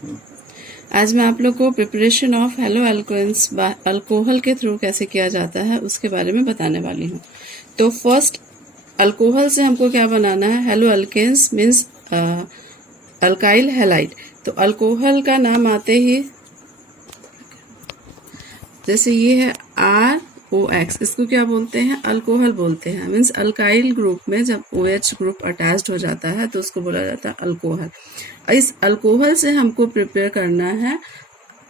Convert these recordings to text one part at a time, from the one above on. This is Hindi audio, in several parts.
आज मैं आप लोग को preparation of hello alcohols alcohol के थ्रू कैसे किया जाता है उसके बारे में बताने वाली हूँ। तो फर्स्ट अल्कोहल से हमको क्या बनाना है, haloalkanes means alkyl halide. तो अल्कोहल का नाम आते ही जैसे ये है ROX, इसको क्या बोलते हैं, अल्कोहल बोलते हैं। मीन्स अल्काइल ग्रुप में जब OH ग्रुप अटैच्ड हो जाता है तो उसको बोला जाता है अल्कोहल। इस अल्कोहल से हमको प्रिपेयर करना है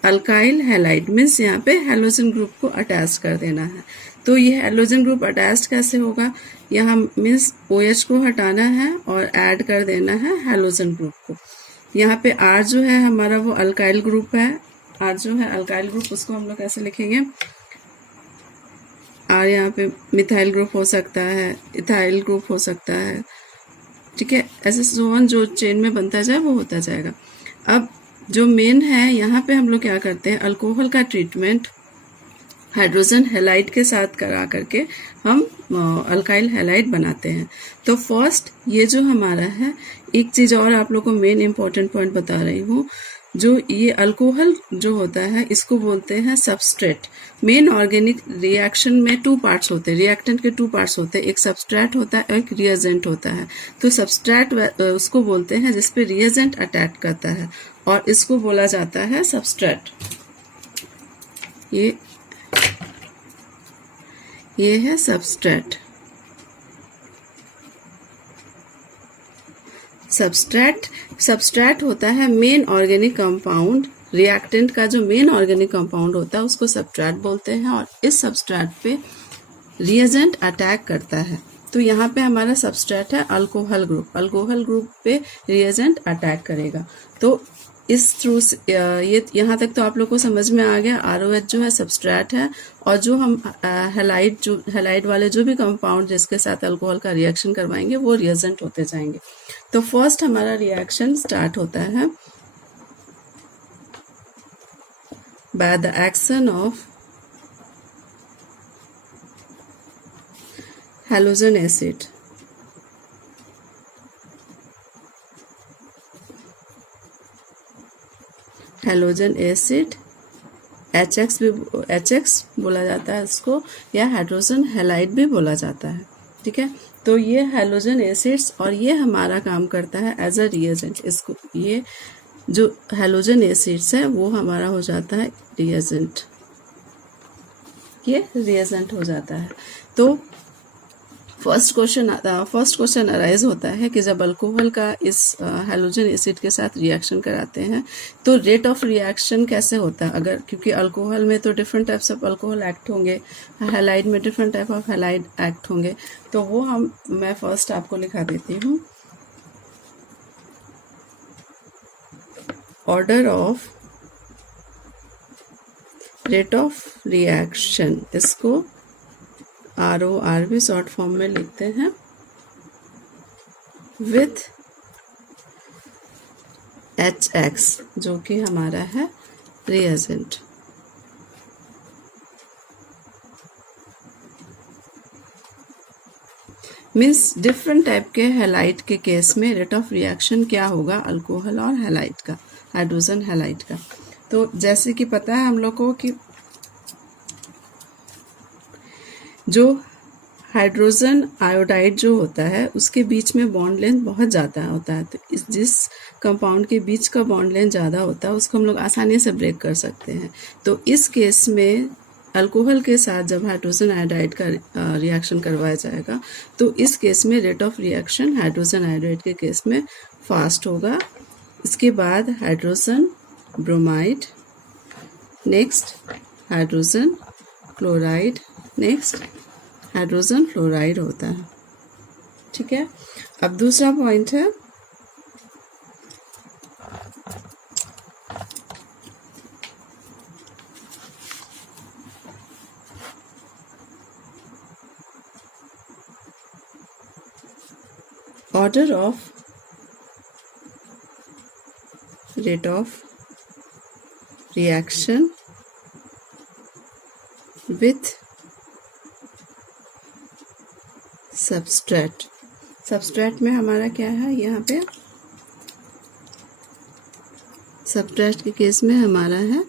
अल्काइल हैलाइड, मीन्स यहाँ पे हेलोजन ग्रुप को अटैच कर देना है। तो ये हेलोजन ग्रुप अटैच कैसे होगा, यहाँ मीन्स OH को हटाना है और ऐड कर देना है हेलोजन ग्रुप को। यहाँ पे R जो है हमारा वो अल्काइल ग्रुप है, R जो है अल्काइल ग्रुप, उसको हम लोग कैसे लिखेंगे, R यहाँ पे मिथाइल ग्रुप हो सकता है, इथाइल ग्रुप हो सकता है, ठीक है। ऐसे सोवन जो चेन में बनता जाए वो होता जाएगा। अब जो मेन है यहाँ पे हम लोग क्या करते हैं, अल्कोहल का ट्रीटमेंट हाइड्रोजन हैलाइड के साथ करा करके हम अल्काइल हैलाइड बनाते हैं। तो फर्स्ट ये जो हमारा है, एक चीज और आप लोग को मेन इंपॉर्टेंट पॉइंट बता रही हूँ, जो ये अल्कोहल जो होता है इसको बोलते हैं सबस्ट्रेट। मेन ऑर्गेनिक रिएक्शन में टू पार्ट्स होते हैं, रिएक्टेंट के टू पार्ट्स होते हैं, एक सबस्ट्रेट होता है और एक रिएजेंट होता है। तो सबस्ट्रेट उसको बोलते हैं जिसपे रिएजेंट अटैक करता है और इसको बोला जाता है सबस्ट्रेट। ये है सबस्ट्रेट। सबस्ट्रेट होता है मेन ऑर्गेनिक कंपाउंड, रिएक्टेंट का जो मेन ऑर्गेनिक कंपाउंड होता है उसको सबस्ट्रेट बोलते हैं और इस सबस्ट्रेट पे रिएजेंट अटैक करता है। तो यहाँ पे हमारा सबस्ट्रेट है अल्कोहल ग्रुप, अल्कोहल ग्रुप पे रिएजेंट अटैक करेगा। तो इस थ्रू ये यहाँ तक तो आप लोग को समझ में आ गया। ROH जो है सबस्ट्रेट है और जो हम हैलाइड वाले जो भी कंपाउंड जिसके साथ अल्कोहल का रिएक्शन करवाएंगे वो रिएजेंट होते जाएंगे। तो फर्स्ट हमारा रिएक्शन स्टार्ट होता है by the action of halogen acid. Halogen acid HX बोला जाता है इसको, या हाइड्रोजन हैलाइड भी बोला जाता है, ठीक है। तो ये हैलोजन एसिड्स और ये हमारा काम करता है एज अ रिएजेंट। इसको ये जो हैलोजन एसिड्स है वो हमारा हो जाता है रिएजेंट, ये रिएजेंट हो जाता है। तो फर्स्ट क्वेश्चन अराइज होता है कि जब अल्कोहल का इस हैलोजन एसिड के साथ रिएक्शन कराते हैं तो रेट ऑफ रिएक्शन कैसे होता है। अगर क्योंकि अल्कोहल में तो different types of alcohol act होंगे, हैलाइड में different type of halide act होंगे, तो वो मैं फर्स्ट आपको लिखा देती हूँ। Order of rate of reaction, इसको ROR भी शॉर्ट फॉर्म में लिखते हैं, विथ HX जो कि हमारा है रिएजेंट। मीन्स डिफरेंट टाइप के हैलाइड के केस में रेट ऑफ रिएक्शन क्या होगा अल्कोहल और हैलाइड का, हाइड्रोजन हैलाइड का। तो जैसे कि पता है हम लोग को कि जो हाइड्रोजन आयोडाइड जो होता है उसके बीच में बॉन्ड लेंथ बहुत ज़्यादा होता है। तो जिस कंपाउंड के बीच का बॉन्ड लेंथ ज़्यादा होता है उसको हम लोग आसानी से ब्रेक कर सकते हैं। तो इस केस में अल्कोहल के साथ जब हाइड्रोजन आयोडाइड का रिएक्शन करवाया जाएगा तो इस केस में rate of reaction hydrogen iodide के केस में फास्ट होगा। इसके बाद hydrogen bromide, next hydrogen chloride, next hydrogen fluoride होता है, ठीक है। अब दूसरा पॉइंट है order of rate of reaction with substrate. Substrate में हमारा क्या है, यहाँ पे सब्ट्रैक्ट के केस में हमारा है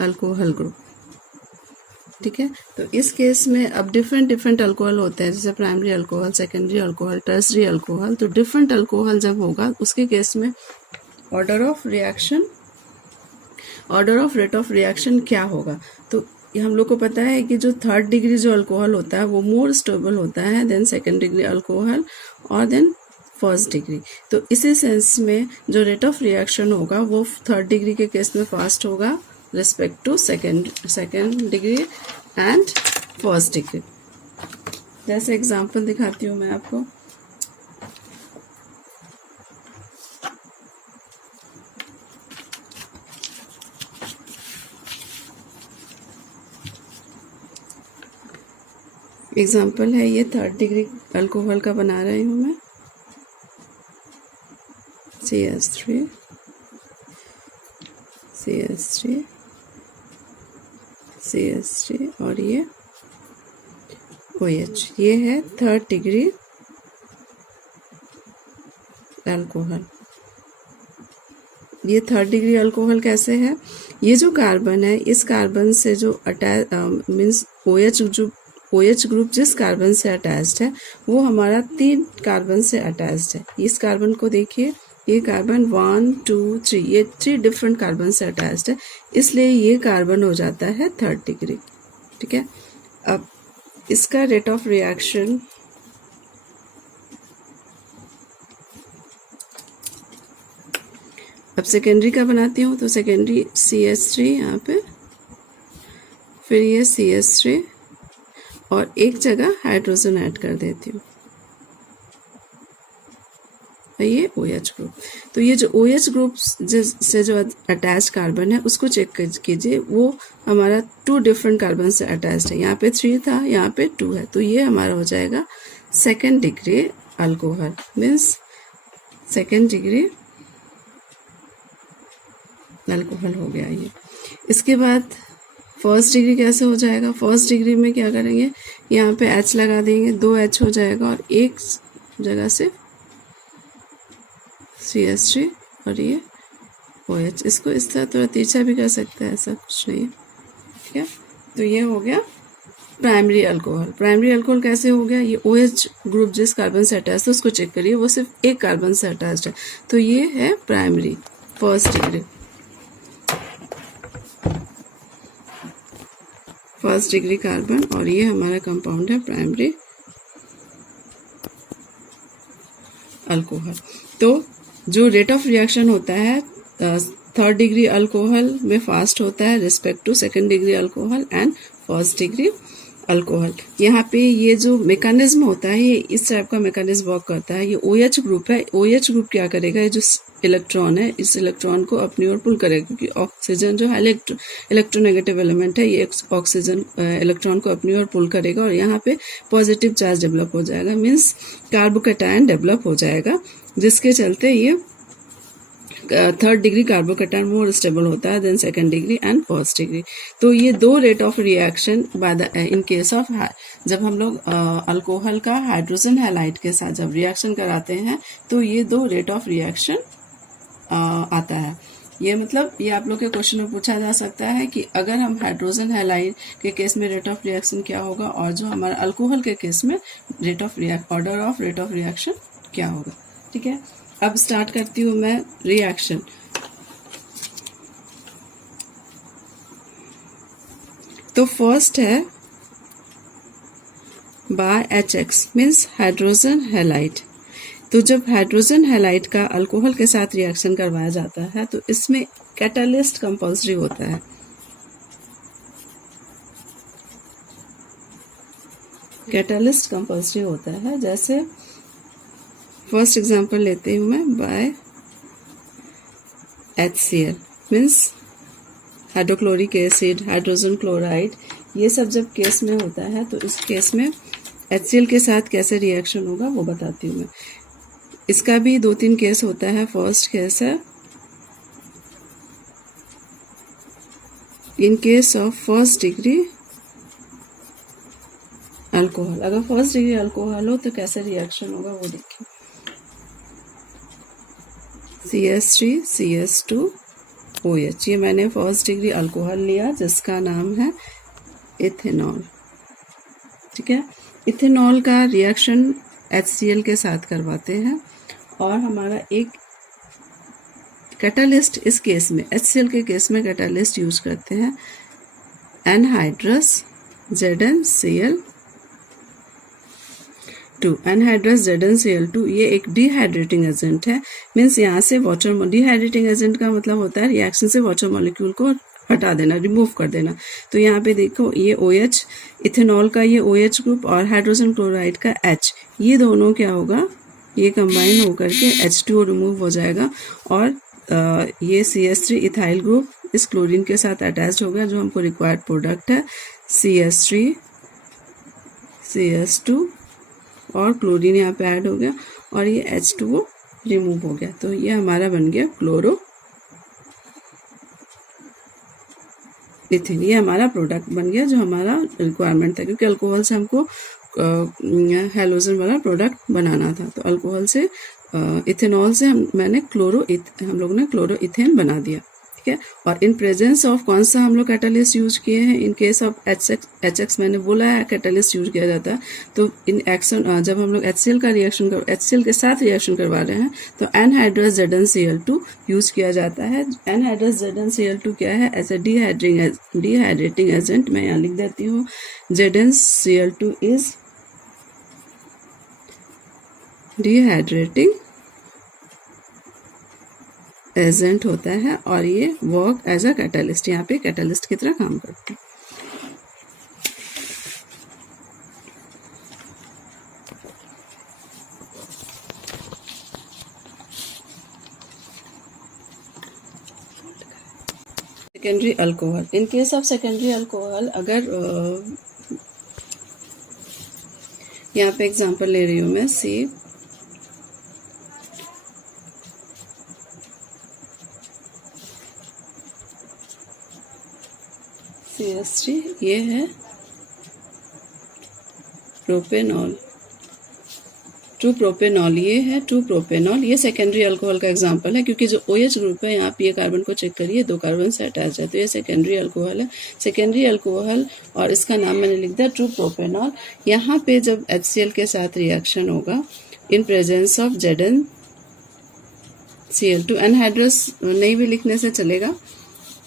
अल्कोहल ग्रुप, ठीक है। तो इस केस में अब डिफरेंट अल्कोहल होते हैं, जैसे primary alcohol, secondary alcohol, tertiary alcohol. तो डिफरेंट अल्कोहल जब होगा उसके केस में order of rate of reaction क्या होगा। तो हम लोग को पता है कि जो थर्ड डिग्री जो अल्कोहल होता है वो मोर स्टेबल होता है देन सेकेंड डिग्री अल्कोहल और देन फर्स्ट डिग्री। तो इसी सेंस में जो रेट ऑफ रिएक्शन होगा वो थर्ड डिग्री के केस में फास्ट होगा respect to second degree and first degree. जैसे एग्जांपल दिखाती हूँ मैं आपको। एग्जाम्पल है ये थर्ड डिग्री अल्कोहल का बना रही हूँ मैं, CH3 और ये OH। ये है थर्ड डिग्री अल्कोहल। ये थर्ड डिग्री अल्कोहल कैसे है, ये जो कार्बन है इस कार्बन से जो अटैच मीन्स OH ग्रुप जिस कार्बन से अटैच्ड है वो हमारा 3 कार्बन से अटैच्ड है। इस कार्बन को देखिए, ये कार्बन 1 2 3, ये 3 डिफरेंट कार्बन से अटैच्ड है, इसलिए ये कार्बन हो जाता है थर्ड डिग्री, ठीक है। अब इसका रेट ऑफ रिएक्शन अब सेकेंडरी का बनाती हूँ। तो सेकेंडरी CH3 यहाँ पे, फिर ये CH3 और एक जगह हाइड्रोजन ऐड कर देती हूँ, ये OH ग्रुप। तो ये जो OH ग्रुप से जो अटैच कार्बन है उसको चेक कीजिए, वो हमारा 2 डिफरेंट कार्बन से अटैच्ड है। यहाँ पे 3 था, यहाँ पे 2 है, तो ये हमारा हो जाएगा second degree alcohol, means second degree alcohol हो गया ये। इसके बाद फर्स्ट डिग्री कैसे हो जाएगा, फर्स्ट डिग्री में क्या करेंगे, यहाँ पे H लगा देंगे, 2 H हो जाएगा और एक जगह से CH3 और ये OH। इसको इस तरह थोड़ा तिरछा भी कर सकते हैं, ऐसा कुछ नहीं है, ठीक है। तो ये हो गया प्राइमरी अल्कोहल। प्राइमरी अल्कोहल कैसे हो गया, ये OH ग्रुप जिस कार्बन से अटैच है उसको चेक करिए, वो सिर्फ एक कार्बन से अटैच्ड है, तो ये है प्राइमरी फर्स्ट डिग्री कार्बन और ये हमारा कंपाउंड है प्राइमरी अल्कोहल। तो जो रेट ऑफ रिएक्शन होता है थर्ड डिग्री अल्कोहल में फास्ट होता है respect to second degree alcohol and first degree alcohol. यहाँ पे ये जो मैकेनिज्म होता है ये इस टाइप का मैकेनिज्म वर्क करता है। ये OH ग्रुप है, OH ग्रुप क्या करेगा, ये जो इलेक्ट्रॉन है इस इलेक्ट्रॉन को अपनी ओर पुल करेगा, क्योंकि ऑक्सीजन जो है इलेक्ट्रोनेगेटिव एलिमेंट है, ये ऑक्सीजन इलेक्ट्रॉन को अपनी ओर पुल करेगा और यहाँ पे पॉजिटिव चार्ज डेवलप हो जाएगा, मीन्स कार्बोकैटायन डेवलप हो जाएगा, जिसके चलते ये third degree carbocation more stable होता है then second degree and first degree. तो ये 2 rate of reaction in case of जब हम लोग अल्कोहल का हाइड्रोजन हैलाइड के साथ जब रिएक्शन कराते हैं तो ये 2 रेट ऑफ रिएक्शन आता है। ये मतलब ये आप लोग के क्वेश्चन में पूछा जा सकता है कि अगर हम हाइड्रोजन हैलाइड के केस में रेट ऑफ रिएक्शन क्या होगा और जो हमारा अल्कोहल के केस में order of rate of reaction क्या होगा, ठीक है। अब स्टार्ट करती हूँ मैं रिएक्शन। तो फर्स्ट है by HX means hydrogen halide. तो जब हाइड्रोजन हैलाइड का अल्कोहल के साथ रिएक्शन करवाया जाता है तो इसमें कैटालिस्ट कंपल्सरी होता है। कैटालिस्ट कंपल्सरी होता है, जैसे फर्स्ट एग्जांपल लेती हूँ मैं by HCl means hydrochloric acid, hydrogen chloride, ये सब जब केस में होता है तो इस केस में HCl के साथ कैसे रिएक्शन होगा वो बताती हूँ मैं। इसका भी 2-3 केस होता है। फर्स्ट केस है इन case of first degree alcohol. अगर फर्स्ट डिग्री अल्कोहल हो तो कैसे रिएक्शन होगा वो देखिए। CH3 CH2 OH। ये मैंने फर्स्ट डिग्री अल्कोहल लिया जिसका नाम है इथेनॉल। ठीक है, इथेनॉल का रिएक्शन HCl के साथ करवाते हैं और हमारा एक कैटालिस्ट, इस केस में HCl के केस में कैटालिस्ट यूज करते हैं एनहाइड्रस ZnCl2। एनहाइड्रस ZnCl2 ये एक डिहाइड्रेटिंग एजेंट है। मीन्स यहाँ से वाटर, डिहाइड्रेटिंग एजेंट का मतलब होता है रिएक्शन से वाटर मॉलिक्यूल को हटा देना, रिमूव कर देना। तो यहाँ पे देखो ये OH, इथेनॉल का ये OH ग्रुप और हाइड्रोजन क्लोराइड का H, ये दोनों क्या होगा, ये कंबाइन होकर के H2O रिमूव हो जाएगा और ये CH3 इथाइल ग्रुप इस क्लोरीन के साथ अटैच हो गया, जो हमको रिक्वायर्ड प्रोडक्ट है CH3 CH2 और क्लोरीन यहाँ पे ऐड हो गया और ये H2O रिमूव हो गया। तो ये हमारा बन गया क्लोरो इथिन। ये हमारा प्रोडक्ट बन गया जो हमारा रिक्वायरमेंट था, क्योंकि अल्कोहल से हमको हैलोजन वाला प्रोडक्ट बनाना था। तो अल्कोहल से इथेनॉल से हम लोग ने क्लोरो इथेन बना दिया। ठीक है, और इन प्रेजेंस ऑफ कौन सा हम लोग कैटालिस्ट यूज किए हैं, इन केस ऑफ HX मैंने बोला है कैटालिस्ट यूज किया जाता है। तो इन एक्शन जब हम लोग HCl के साथ रिएक्शन करवा रहे हैं तो एनहाइड्रस ZnCl2 यूज किया जाता है। एनहाइड्रस ZnCl2 क्या है, एज ए डिहाइड्रेटिंग एजेंट। मैं यहाँ लिख देती हूँ, ZnCl2 इज डिहाइड्रेटिंग एजेंट होता है और ये वर्क एज अ कैटालिस्ट, यहाँ पे कैटालिस्ट की तरह काम करता है। Secondary alcohol, in case of secondary alcohol, अगर यहाँ पे एग्जांपल ले रही हूँ मैं, CH3, ये है प्रोपेनॉल, 2-प्रोपेनॉल, ये है 2-प्रोपेनॉल। ये सेकेंडरी अल्कोहल का एग्जांपल है, क्योंकि जो OH ग्रुप है यहाँ पे, ये कार्बन को चेक करिए, 2 कार्बन से अटैच है, तो ये सेकेंडरी अल्कोहल है। सेकेंडरी अल्कोहल और इसका नाम मैंने लिख दिया 2-प्रोपेनॉल। यहाँ पे जब HCl के साथ रिएक्शन होगा इन प्रेजेंस ऑफ ZnCl2, एनहाइड्रस नहीं भी लिखने से चलेगा,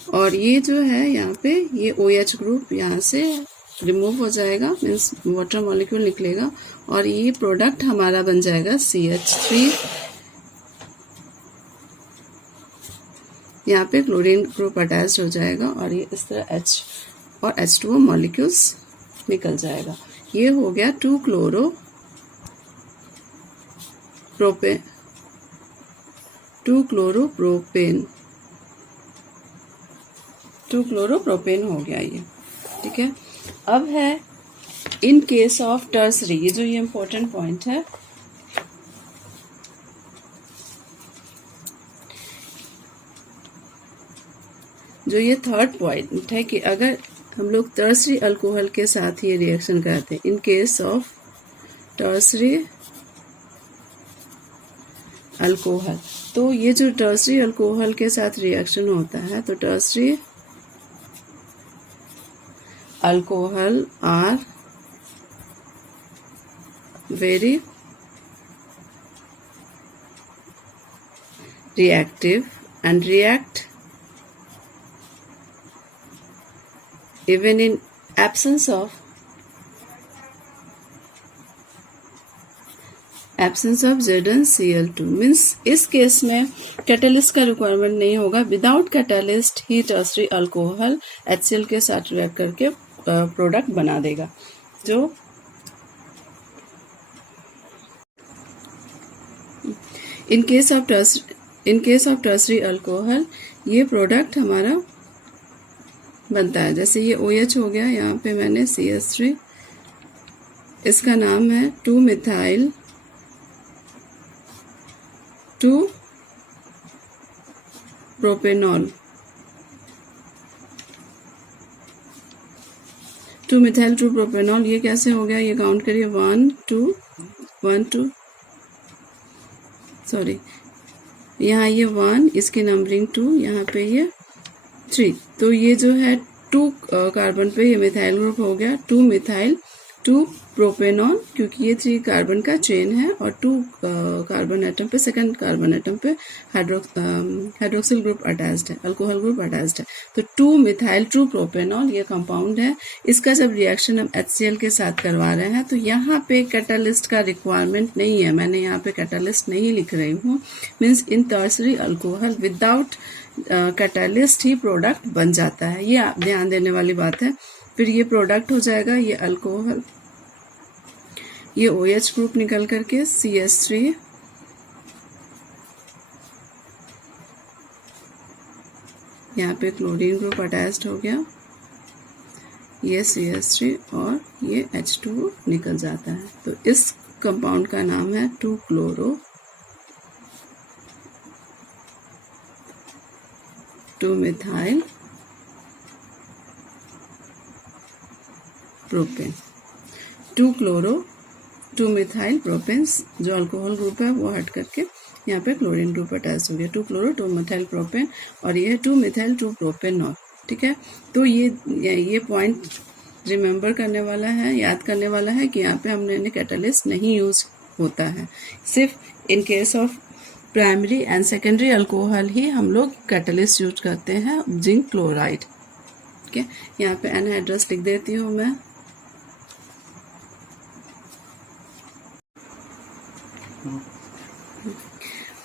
और ये जो है यहाँ पे ये OH ग्रुप यहाँ से रिमूव हो जाएगा, मीन्स वाटर मॉलिक्यूल निकलेगा और ये प्रोडक्ट हमारा बन जाएगा CH3। यहाँ पे क्लोरीन ग्रुप अटैच हो जाएगा और ये इस तरह H और H2O मॉलिक्यूल्स निकल जाएगा। ये हो गया 2-क्लोरोप्रोपेन हो गया ये। ठीक है, अब है इन केस ऑफ टर्सरी, ये जो ये इंपॉर्टेंट पॉइंट है, जो ये थर्ड पॉइंट है कि अगर हम लोग टर्सरी अल्कोहल के साथ ये रिएक्शन करते हैं, इन केस ऑफ टर्सरी अल्कोहल, तो ये जो टर्सरी अल्कोहल के साथ रिएक्शन होता है, तो tertiary alcohol are very reactive and react even in absence of ZnCl2। Means इस केस में कैटालिस्ट का रिक्वायरमेंट नहीं होगा। विदाउट कैटालिस्ट ही टर्सरी अल्कोहल HCl के साथ रिएक्ट करके प्रोडक्ट बना देगा। जो इन केस ऑफ टर्सरी अल्कोहल ये प्रोडक्ट हमारा बनता है। जैसे ये OH हो गया, यहाँ पे मैंने CH3, इसका नाम है 2-मिथाइल 2-प्रोपेनॉल। 2-मिथाइल 2-प्रोपेनॉल, ये कैसे हो गया, ये काउंट करिए, 1 2 सॉरी, यहाँ ये 1, इसकी नंबरिंग 2, यहाँ पे ये 3। तो ये जो है 2 कार्बन पे ये मिथाइल ग्रुप हो गया, 2 मिथाइल 2 प्रोपेनॉन, क्योंकि ये 3 कार्बन का चेन है और 2 कार्बन एटम पे, सेकंड कार्बन एटम पे हाइड्रोक्सिल ग्रुप अटैच्ड है, अल्कोहल ग्रुप अटैच्ड है। तो 2 मिथाइल 2 प्रोपेनॉन ये कंपाउंड है। इसका जब रिएक्शन हम HCl के साथ करवा रहे हैं तो यहाँ पे कैटालिस्ट का रिक्वायरमेंट नहीं है, मैंने यहाँ पे कैटालिस्ट नहीं लिख रही हूँ। Means in tertiary alcohol without catalyst he product बन जाता है, ये ध्यान देने वाली बात है। फिर ये प्रोडक्ट हो जाएगा, ये अल्कोहल, ये OH ग्रुप निकल करके CH3, यहाँ पे क्लोरीन ग्रुप अटैच्ड हो गया, ये CH3 और ये H2O निकल जाता है। तो इस कंपाउंड का नाम है 2-क्लोरो 2-मिथाइल प्रोपेन। 2-क्लोरो 2-मिथाइल प्रोपेन, जो अल्कोहल ग्रुप है वो हट करके यहाँ पे क्लोरीन ग्रुप अटैच हो गया, 2-क्लोरो 2-मिथाइल प्रोपेन, और ये है 2-मिथाइल 2-प्रोपेनॉल। ठीक है, तो ये पॉइंट रिमेम्बर करने वाला है, याद करने वाला है कि यहाँ पे हमने कैटालिस्ट नहीं यूज होता है, सिर्फ in case of primary and secondary alcohol ही हम लोग कैटालिस्ट यूज करते हैं, जिंक क्लोराइड। ठीक है, यहाँ पे एनहाइड्रस लिख देती हूँ मैं।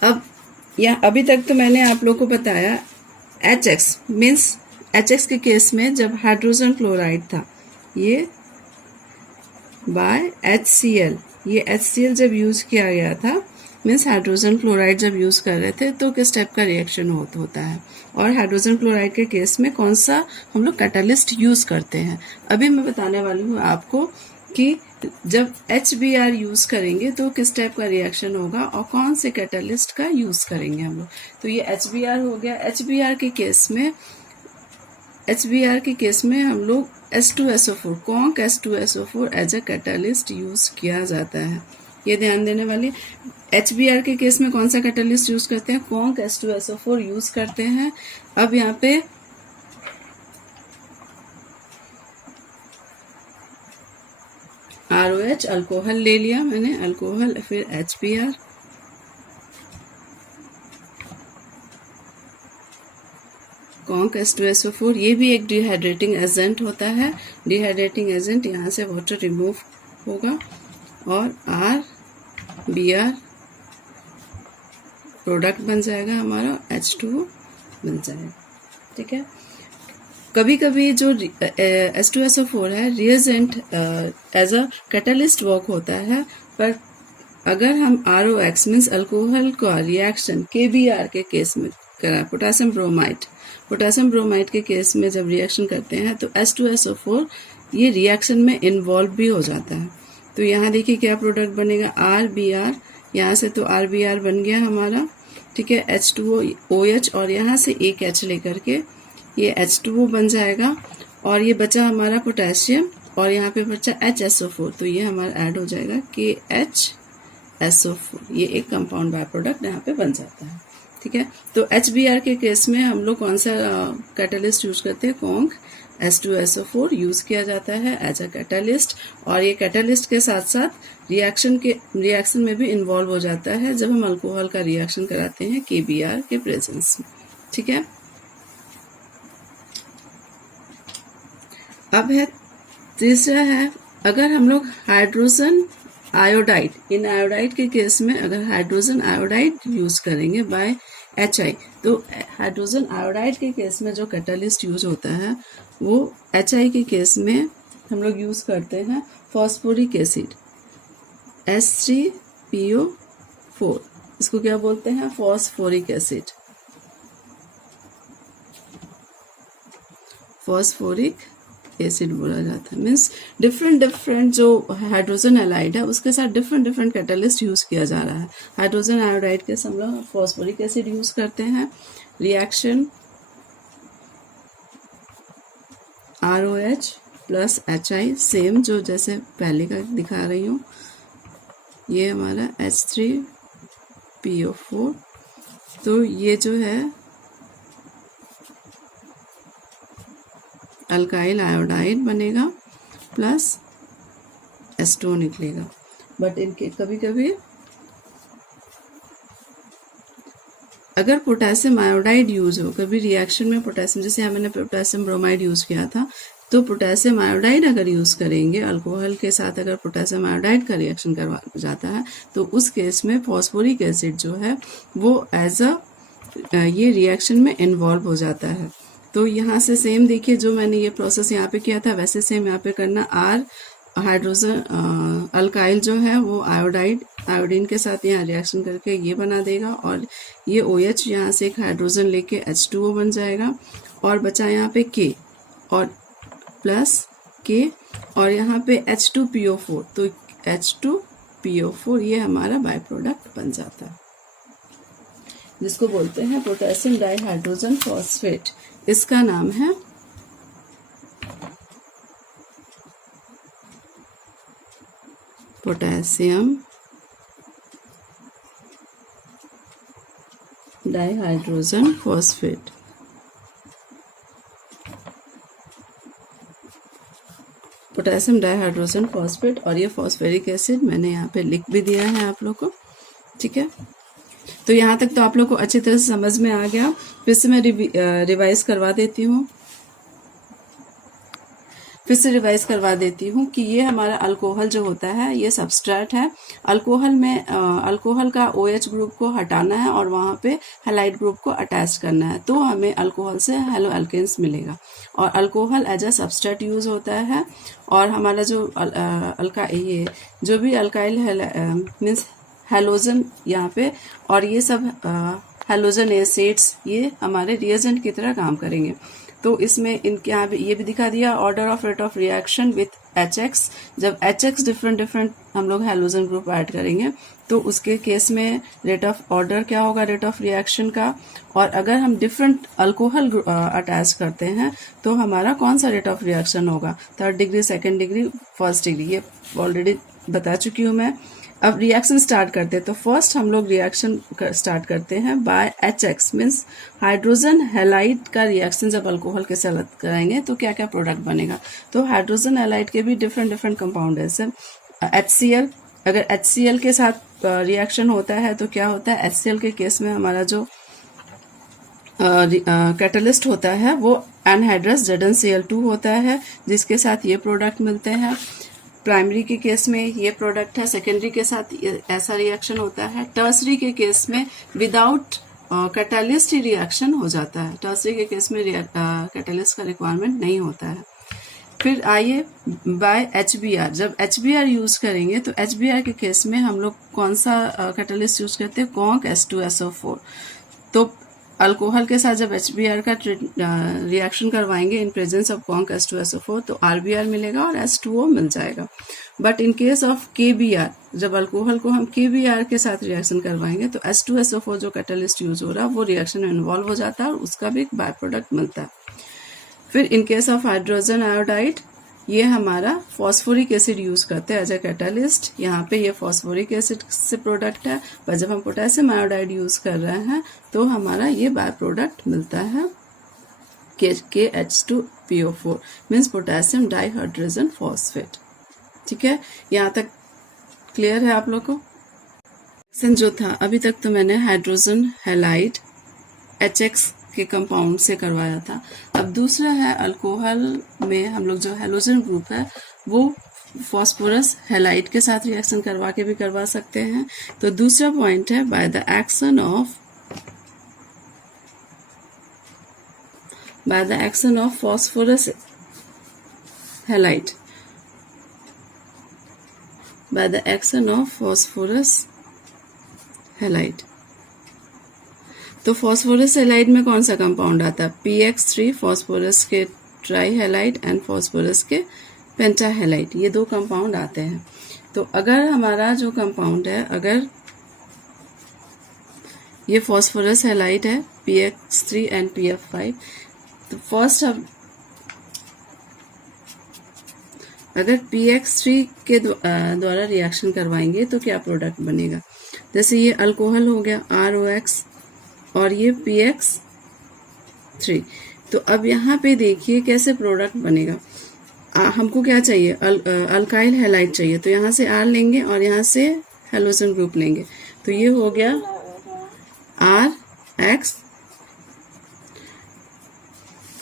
अब अभी तक तो मैंने आप लोग को बताया HX मीन्स HX के केस में जब हाइड्रोजन क्लोराइड था ये बाय HCl, ये HCl जब यूज किया गया था मीन्स हाइड्रोजन क्लोराइड जब यूज कर रहे थे तो किस टाइप का रिएक्शन होता है, और हाइड्रोजन क्लोराइड के केस में कौन सा हम लोग कैटालिस्ट यूज करते हैं। अभी मैं बताने वाली हूँ आपको कि जब HBr यूज करेंगे तो किस टाइप का रिएक्शन होगा और कौन से कैटालिस्ट का यूज करेंगे हम लोग। तो ये HBr हो गया। HBr के केस में हम लोग H2SO4 conc H2SO4 as a catalyst use किया जाता है, ये ध्यान देने वाली। HBr के केस में कौन सा कैटालिस्ट यूज करते हैं, कॉन्क H2SO4 यूज करते हैं। अब यहाँ पे ROH अल्कोहल ले लिया मैंने, अल्कोहल, फिर HBr, कॉन्क H2SO4, ये भी एक डिहाइड्रेटिंग एजेंट होता है। डिहाइड्रेटिंग एजेंट, यहाँ से वाटर रिमूव होगा और RBr प्रोडक्ट बन जाएगा हमारा, H2O बन जाएगा। ठीक है, कभी कभी जो H2SO4 है reagent as a catalyst work होता है, पर अगर हम ROX मीन्स अल्कोहल का रिएक्शन KBr के केस में करा, पोटेशियम ब्रोमाइड के केस में जब रिएक्शन करते हैं तो H2SO4 ये रिएक्शन में इन्वॉल्व भी हो जाता है। तो यहाँ देखिए क्या प्रोडक्ट बनेगा, RBr, यहाँ से तो RBr बन गया हमारा। ठीक है, H2OH और यहाँ से एक H लेकर के ये H2O बन जाएगा, और ये बचा हमारा पोटेशियम और यहाँ पे बचा HSO4, तो ये हमारा ऐड हो जाएगा KHSO4, ये एक कंपाउंड बाय प्रोडक्ट यहाँ पे बन जाता है। ठीक है, तो HBr के केस में हम लोग कौन सा कैटालिस्ट यूज करते हैं, कॉन्क H2SO4 यूज किया जाता है एज अ कैटालिस्ट, और ये कैटालिस्ट के साथ साथ रिएक्शन में भी इन्वॉल्व हो जाता है जब हम अल्कोहल का रिएक्शन कराते हैं KBr के प्रेजेंस में। ठीक है, अब है तीसरा है, अगर हम लोग हाइड्रोजन आयोडाइड, इन आयोडाइड के केस में अगर हाइड्रोजन आयोडाइड यूज करेंगे बाय HI, तो हाइड्रोजन आयोडाइड के केस में जो कैटालिस्ट यूज होता है वो HI के केस में हम लोग यूज करते हैं फॉस्फोरिक एसिड H3PO4, इसको क्या बोलते हैं, फॉस्फोरिक एसिड, फॉस्फोरिक एसिड बोला जाता है। मीन्स डिफरेंट जो हाइड्रोजन हैलाइड है उसके साथ डिफरेंट कैटालिस्ट यूज किया जा रहा है। हाइड्रोजन आयोडाइड के हम लोग फॉस्फोरिक एसिड यूज करते हैं, reaction ROH plus HI, same जो जैसे पहले का दिखा रही हूँ, ये हमारा H3PO4, तो ये जो है अल्काइल आयोडाइड बनेगा प्लस H2O निकलेगा। बट इनके कभी कभी अगर पोटेशियम आयोडाइड यूज हो कभी रिएक्शन में पोटेशियम, जैसे मैंने पोटेशियम ब्रोमाइड यूज किया था, तो पोटेशियम आयोडाइड अगर यूज करेंगे अल्कोहल के साथ, अगर पोटेशियम आयोडाइड का रिएक्शन करवा जाता है तो उस केस में फॉस्फोरिक एसिड जो है वो एज अ ये रिएक्शन में इन्वॉल्व हो जाता है। तो यहाँ से सेम देखिए, जो मैंने ये प्रोसेस यहाँ पे किया था वैसे सेम यहाँ पे करना। आर हाइड्रोजन अल्काइल जो है वो आयोडीन के साथ यहाँ रिएक्शन करके ये बना देगा, और ये OH यहाँ से एक हाइड्रोजन लेके H2O बन जाएगा, और बचा यहाँ पे K और प्लस K, और यहाँ पे H2PO4, तो H2PO4 ये हमारा बाय प्रोडक्ट बन जाता है, जिसको बोलते हैं पोटेशियम डाइहाइड्रोजन फॉस्फेट। इसका नाम है potassium dihydrogen phosphate. Potassium dihydrogen phosphate, और ये फॉस्फेरिक एसिड मैंने यहाँ पे लिख भी दिया है आप लोग को, ठीक है। तो यहाँ तक तो आप लोग को अच्छी तरह से समझ में आ गया। फिर से मैं रिवाइज करवा देती हूँ कि ये हमारा अल्कोहल जो होता है ये सबस्ट्रेट है। अल्कोहल में अल्कोहल का OH ग्रुप को हटाना है और वहाँ पे हैलाइड ग्रुप को अटैच करना है, तो हमें अल्कोहल से हेलो एल्केन्स मिलेगा। और alcohol as a substrate use होता है, और हमारा जो ये जो भी अल्काइल मीन्स हैलोजन यहाँ पे, और ये सब हैलोजन एसिड्स ये हमारे रिएजेंट की तरह काम करेंगे। तो इसमें इनके यहाँ भी ये भी दिखा दिया order of rate of reaction with HX। जब HX डिफरेंट हम लोग हैलोजन ग्रुप ऐड करेंगे तो उसके केस में रेट ऑफ ऑर्डर क्या होगा, रेट ऑफ रिएक्शन का। और अगर हम डिफरेंट अल्कोहल अटैच करते हैं तो हमारा कौन सा रेट ऑफ रिएक्शन होगा, 3rd degree, 2nd degree, 1st degree, ये ऑलरेडी बता चुकी हूँ मैं। अब रिएक्शन स्टार्ट करते हैं, तो फर्स्ट हम लोग रिएक्शन स्टार्ट करते हैं by HX means hydrogen halide का रिएक्शन जब अल्कोहल के साथ कराएंगे तो क्या क्या प्रोडक्ट बनेगा। तो हाइड्रोजन हैलाइड के भी डिफरेंट कंपाउंड है सर। HCl, अगर HCl के साथ रिएक्शन होता है तो क्या होता है, HCl के केस में हमारा जो कैटलिस्ट होता है वो एनहाइड्रस ZnCl2 होता है, जिसके साथ ये प्रोडक्ट मिलते हैं। प्राइमरी के केस में ये प्रोडक्ट है, सेकेंडरी के साथ ऐसा रिएक्शन होता है। टर्सरी के केस में विदाउट कैटलिस्ट ही रिएक्शन हो जाता है, टर्सरी के केस में कैटलिस्ट का रिक्वायरमेंट नहीं होता है। फिर आइए बाय HBr, जब HBr यूज करेंगे तो HBr के केस में हम लोग कौन सा कैटलिस्ट यूज करते हैं, कॉन्क H2SO4। तो अल्कोहल के साथ जब HBr का रिएक्शन करवाएंगे इन प्रेजेंस ऑफ कॉन्क H2SO4 तो RBr मिलेगा और H2O मिल जाएगा। But in case of KBr, जब अल्कोहल को हम KBr के साथ रिएक्शन करवाएंगे तो H2SO4 जो कैटलिस्ट यूज हो रहा है वो रिएक्शन में इन्वॉल्व हो जाता है और उसका भी एक बाय प्रोडक्ट मिलता है। फिर इन केस ऑफ हाइड्रोजन आयोडाइड ये हमारा फॉस्फोरिक एसिड यूज करते हैं एज ए कैटालिस्ट। यहाँ पे ये फॉस्फोरिक एसिड से प्रोडक्ट है, पर जब हम पोटेशियम आयोडाइड यूज कर रहे हैं तो हमारा ये बाय प्रोडक्ट मिलता है KH2PO4 means potassium dihydrogen phosphate. ठीक है, यहाँ तक क्लियर है आप लोग को। जो था अभी तक तो मैंने हाइड्रोजन हैलाइड HX के कंपाउंड से करवाया था। अब दूसरा है अल्कोहल में हम लोग जो हैलोजन ग्रुप है वो फॉस्फोरस हैलाइड के साथ रिएक्शन करवा के भी करवा सकते हैं। तो दूसरा पॉइंट है by the action of phosphorus halide, bye the action of phosphorus halide. तो फॉस्फोरस हैलाइड में कौन सा कंपाउंड आता है, PX3 फॉस्फोरस के ट्राई हैलाइड एंड फॉस्फोरस के पेंटा हैलाइड, ये दो कंपाउंड आते हैं। तो अगर हमारा जो कंपाउंड है, अगर ये फॉस्फोरस हैलाइड है PX3 एंड PF5, तो फर्स्ट अब अगर PX3 के द्वारा रिएक्शन करवाएंगे तो क्या प्रोडक्ट बनेगा। जैसे ये अल्कोहल हो गया ROX और ये PX3, तो अब यहाँ पे देखिए कैसे प्रोडक्ट बनेगा। हमको क्या चाहिए, अल्काइल हैलाइड चाहिए, तो यहाँ से R लेंगे और यहाँ से हेलोजन ग्रुप लेंगे, तो ये हो गया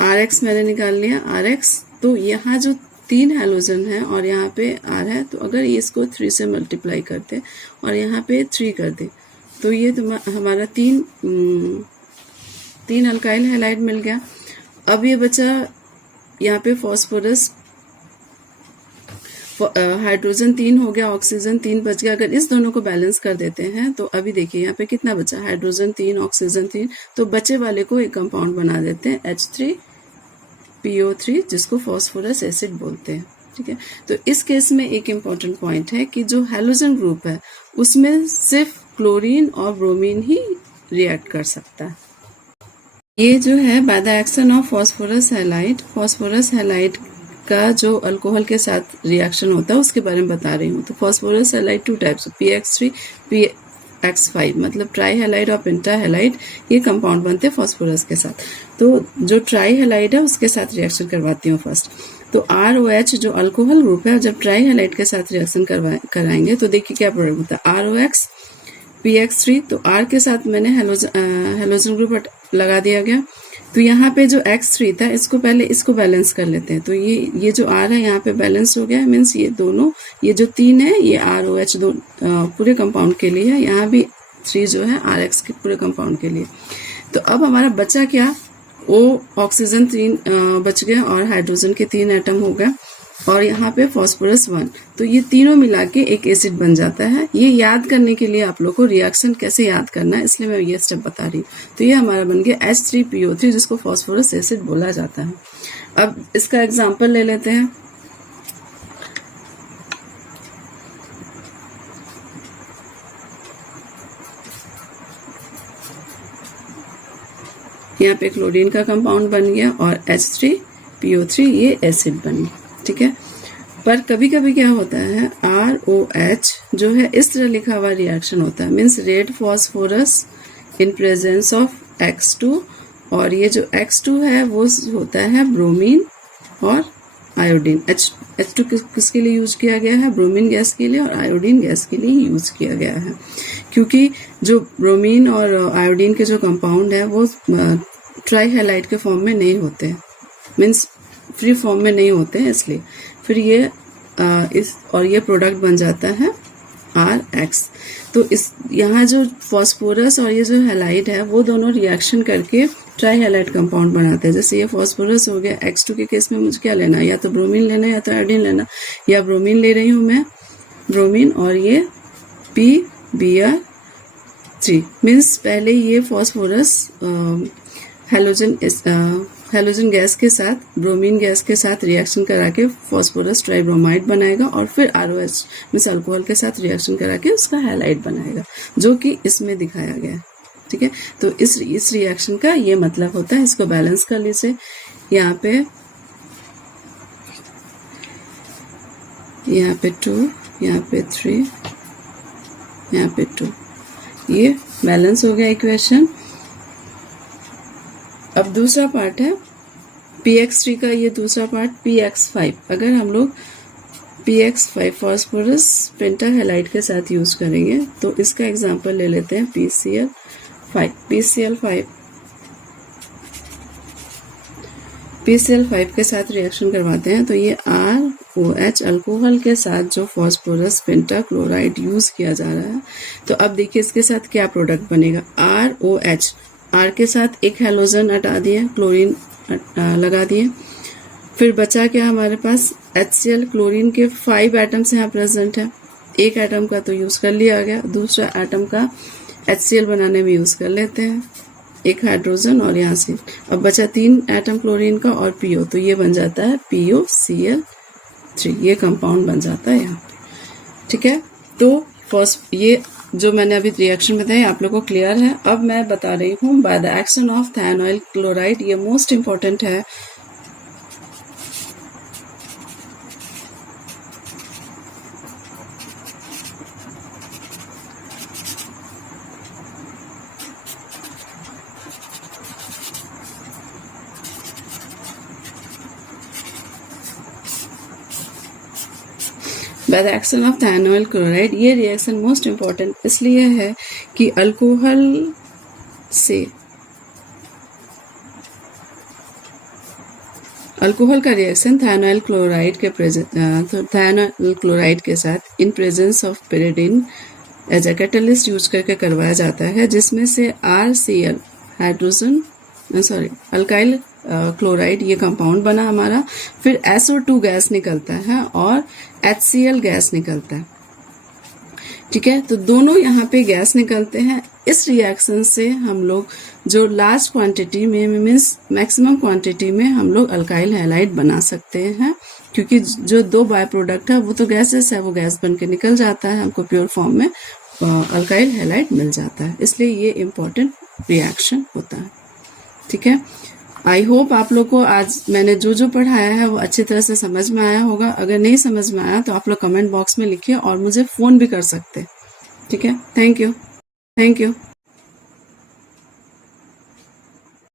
RX मैंने निकाल लिया RX। तो यहाँ जो 3 हेलोजन है और यहाँ पे R है, तो अगर ये इसको 3 से मल्टीप्लाई करते और यहाँ पे 3 कर दे, तो ये हमारा 3 अल्काइल हैलाइड मिल गया। अब ये बचा यहाँ पे फॉस्फोरस, हाइड्रोजन 3 हो गया, ऑक्सीजन 3 बच गया। अगर इस दोनों को बैलेंस कर देते हैं तो अभी देखिए यहाँ पे कितना बचा, हाइड्रोजन 3 ऑक्सीजन 3, तो बचे वाले को एक कंपाउंड बना देते हैं H3PO3, जिसको फॉस्फोरस एसिड बोलते हैं। ठीक है, तो इस केस में एक इम्पॉर्टेंट पॉइंट है कि जो हेलोजन ग्रुप है उसमें सिर्फ क्लोरीन और ब्रोमीन ही रिएक्ट कर सकता है। ये जो है by the action of phosphorus halide का जो अल्कोहल के साथ रिएक्शन होता है उसके बारे में बता रही हूँ। तो phosphorus halide 2 types, PX3 PX5, मतलब ट्राई हैलाइड और पेंटा हैलाइड, ये कंपाउंड बनते हैं फॉस्फोरस के साथ। तो जो ट्राई हैलाइड है उसके साथ रिएक्शन करवाती हूँ फर्स्ट। तो ROH जो अल्कोहल ग्रुप है, जब ट्राई हैलाइड के साथ रिएक्शन कराएंगे तो देखिए क्या प्रोडक्ट होता है, ROX PX3, तो R के साथ मैंने हेलोजन ग्रुप लगा दिया गया। तो यहाँ पे जो X3 था, इसको पहले इसको बैलेंस कर लेते हैं। तो ये जो R है यहाँ पे बैलेंस हो गया, मीन्स ये दोनों, ये जो 3 है ये ROH पूरे कंपाउंड के लिए है, यहाँ भी 3 जो है RX के पूरे कंपाउंड के लिए। तो अब हमारा बचा क्या, ऑक्सीजन 3 बच गया और हाइड्रोजन के 3 एटम हो गए और यहाँ पे फॉस्फोरस 1, तो ये तीनों मिला के एक एसिड बन जाता है। ये याद करने के लिए आप लोग को रिएक्शन कैसे याद करना है, इसलिए मैं ये स्टेप बता रही हूँ। तो ये हमारा बन गया H3PO3, जिसको फॉस्फोरस एसिड बोला जाता है। अब इसका एग्जाम्पल ले लेते हैं। यहाँ पे क्लोरीन का कंपाउंड बन गया और H3PO3 ये एसिड बन गया। ठीक है, पर कभी कभी क्या होता है, ROH जो है इस तरह लिखा हुआ रिएक्शन होता है, means red phosphorus in presence of X2, और ये जो X2 है वो होता है ब्रोमीन और आयोडीन। H2 किसके लिए यूज किया गया है, ब्रोमीन गैस के लिए और आयोडीन गैस के लिए यूज किया गया है, क्योंकि जो ब्रोमीन और आयोडीन के जो कंपाउंड है वो ट्राई हैलाइड के फॉर्म में नहीं होते, मीन्स फ्री फॉर्म में नहीं होते हैं, इसलिए फिर ये ये प्रोडक्ट बन जाता है RX। तो इस यहाँ जो फॉस्फोरस और ये जो हैलाइड है वो दोनों रिएक्शन करके ट्राई हैलाइड कंपाउंड बनाते हैं। जैसे ये फॉस्फोरस हो गया, X2 के केस में मुझे क्या लेना है, या तो ब्रोमीन लेना है या तो आयोडीन लेना, या ब्रोमीन ले रही हूँ मैं, ब्रोमीन, और ये PBr3, मीन्स पहले ये फॉस्फोरस हेलोजन गैस के साथ, ब्रोमीन गैस के साथ रिएक्शन करा के फॉस्फोरस ट्राइब्रोमाइड बनाएगा और फिर ROH मीन्स अल्कोहल के साथ रिएक्शन करा के उसका हैलाइड बनाएगा, जो कि इसमें दिखाया गया है। ठीक है, तो इस रिएक्शन का ये मतलब होता है। इसको बैलेंस कर लीजिए, यहाँ पे 2, यहाँ पे 3, यहाँ पे 2, ये बैलेंस हो गया इक्वेशन। अब दूसरा पार्ट है PX3 का, ये दूसरा पार्ट PX5। अगर हम लोग PX5 फॉस्फोरस पेंटाहेलाइड के साथ यूज करेंगे तो इसका एग्जांपल ले लेते हैं PCl5 के साथ रिएक्शन करवाते हैं। तो ये ROH अल्कोहल के साथ जो फॉस्फोरस पेंटाक्लोराइड यूज किया जा रहा है, तो अब देखिए इसके साथ क्या प्रोडक्ट बनेगा, ROH, R के साथ एक हेलोजन हटा दिए, क्लोरीन लगा दिए, फिर बचा क्या हमारे पास HCl, क्लोरीन के 5 एटम्स यहाँ प्रेजेंट है, एक एटम का तो यूज कर लिया गया, दूसरा एटम का HCl बनाने में यूज कर लेते हैं, एक हाइड्रोजन और यहाँ से अब बचा 3 एटम क्लोरीन का और PO, तो ये बन जाता है POCl3, ये कंपाउंड बन जाता है यहाँ पे। ठीक है, तो फर्स्ट ये जो मैंने अभी रिएक्शन बताई आप लोगों को क्लियर है। अब मैं बता रही हूँ by the action of thionyl chloride, ये मोस्ट इम्पोर्टेंट है। By the action of thionyl chloride. ये रिएक्शन मोस्ट इम्पॉर्टेंट इसलिए है कि अल्कोहल से अल्कोहल का रिएक्शन थायनोइल क्लोराइड के साथ in presence of pyridine as a catalyst use करके करवाया जाता है, जिसमें से RCl अल्काइल क्लोराइड ये कंपाउंड बना हमारा, फिर SO2 गैस निकलता है और HCl गैस निकलता है। ठीक है, तो दोनों यहाँ पे गैस निकलते हैं। इस रिएक्शन से हम लोग जो लार्ज क्वांटिटी में मीन्स मैक्सिमम क्वांटिटी में हम लोग अल्काइल हैलाइड बना सकते हैं, क्योंकि जो दो बाय प्रोडक्ट है वो तो गैसेस है, वो गैस बन के निकल जाता है, हमको प्योर फॉर्म में अल्काइल हैलाइड मिल जाता है। इसलिए ये इम्पोर्टेंट रिएक्शन होता है। ठीक है, आई होप आप लोग को आज मैंने जो जो पढ़ाया है वो अच्छी तरह से समझ में आया होगा। अगर नहीं समझ में आया तो आप लोग कमेंट बॉक्स में लिखिए और मुझे फोन भी कर सकते हैं। ठीक है, थैंक यू।